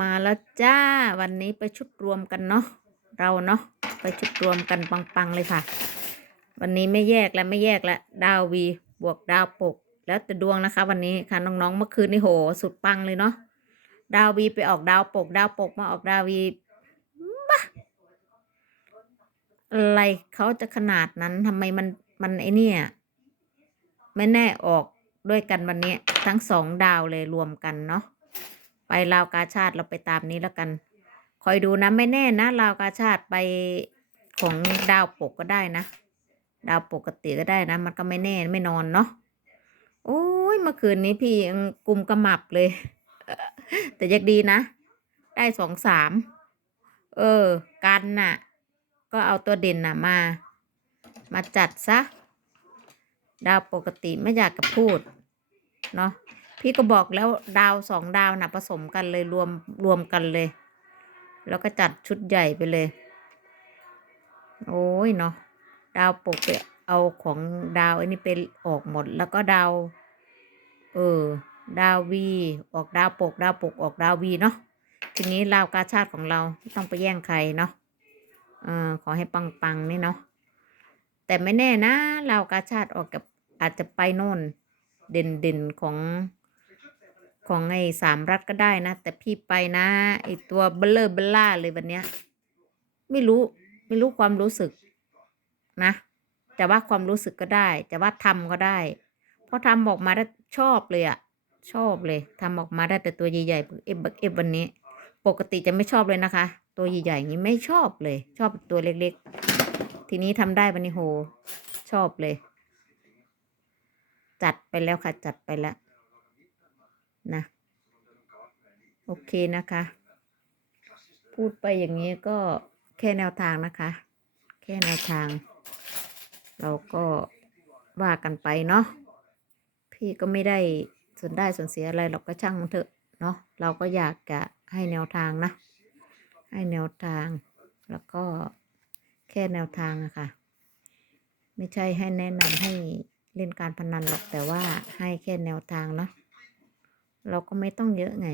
มาแล้วจ้า วันนี้ไปชุดรวมกันเนาะเราเนาะไปชุดรวมกันปังๆเลยค่ะ วันนี้ไม่แยกแล้วไม่แยกแล้วดาววีบวกดาวปก แล้วแต่ดวงนะคะ วันนี้ค่ะน้องๆเมื่อคืนนี่โห สุดปังเลยเนาะดาววีไปออกดาวปก ดาวปกมาออกดาววีบ้าอะไรเขาจะขนาดนั้นทำไมมันมันไอเนี่ยไม่แน่ออกด้วยกันวันนี้ทั้งสองดาวเลยรวมกันเนาะ ไปลาวกาชาติเราไปตามนี้แล้วกัน คอยดูนะไม่แน่นะลาวกาชาติไปของดาวปกก็ได้นะ ดาวปกติก็ได้นะ มันก็ไม่แน่ไม่นอนเนาะโอ้ยเมื่อคืนนี้พี่ยังกุมกระหมับเลย แต่ยังดีนะ ได้สองสามเออ กันน่ะ ก็เอาตัวเด่นน่ะมา มาจัดซะ ดาวปกติไม่อยากจะพูด เนาะ พี่ก็บอกแล้วดาวสองดาวนะผสมกันเลยรวมรวมกันเลย แล้วก็จัดชุดใหญ่ไปเลย โอ้ยเนาะดาวปกไปเอาของดาวอันนี้ไปออกหมด แล้วก็ดาว เออ ดาววี ออกดาวปก ดาวปกออกดาววีเนาะทีนี้ลาวกาชาติของเราไม่ต้องไปแย่งใครเนาะเออขอให้ปังปังๆนี่เนาะแต่ไม่แน่นะลาวกาชาติออกกับอาจจะไปโน่นเด่นเด่นๆของ ของไอ้สามรัฐก็ได้นะ แต่พี่ไปนะไอ้ตัวเบลเลอร์เบลล่าเลยวันเนี้ย ไม่รู้ไม่รู้ความรู้สึกนะแต่ว่าความรู้สึกก็ได้ แต่ว่าทำก็ได้ เพราะทำออกมาได้ชอบเลยอะชอบเลยทำออกมาได้แต่ตัวใหญ่ๆเอฟเอฟวันนี้ ปกติจะไม่ชอบเลยนะคะ ตัวใหญ่ๆอย่างนี้ไม่ชอบเลย ชอบตัวเล็กๆ ทีนี้ทำได้วันนี้โห ชอบเลย จัดไปแล้วค่ะ จัดไปแล้ว นะ โอเคนะคะ พูดไปอย่างนี้ก็แค่แนวทางนะคะ แค่แนวทาง เราก็ว่ากันไปเนาะพี่ก็ไม่ได้ส่วนได้ส่วนเสียอะไรหรอกก็ช่างมันเถอะเนาะเราก็อยากจะให้แนวทางนะ ให้แนวทางแล้วก็แค่แนวทางอะค่ะ ไม่ใช่ให้แนะนำให้เล่นการพนันหรอกแต่ว่าให้แค่แนวทางเนาะ เราก็ไม่ต้องเยอะไง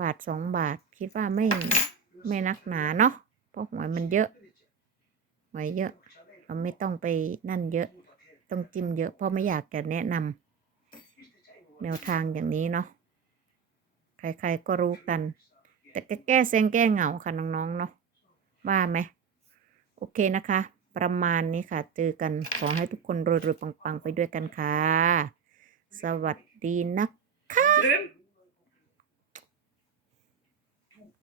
บาทสองบาทคิดว่าไม่ไม่นักหนาเนาะเพราะหวยมันเยอะหวยเยอะ เราไม่ต้องไปนั่นเยอะ ต้องจิ้มเยอะเพราะไม่อยากจะแนะนำแนวทางอย่างนี้เนาะใครๆก็รู้กัน แต่ก็แก้เซ็งแก้เหงาค่ะน้องๆเนาะว่าไหมโอเคนะคะ ประมาณนี้ค่ะเจอกันขอให้ทุกคนรวยๆปังๆ ไปด้วยกันค่ะ สวัสดีนะคะ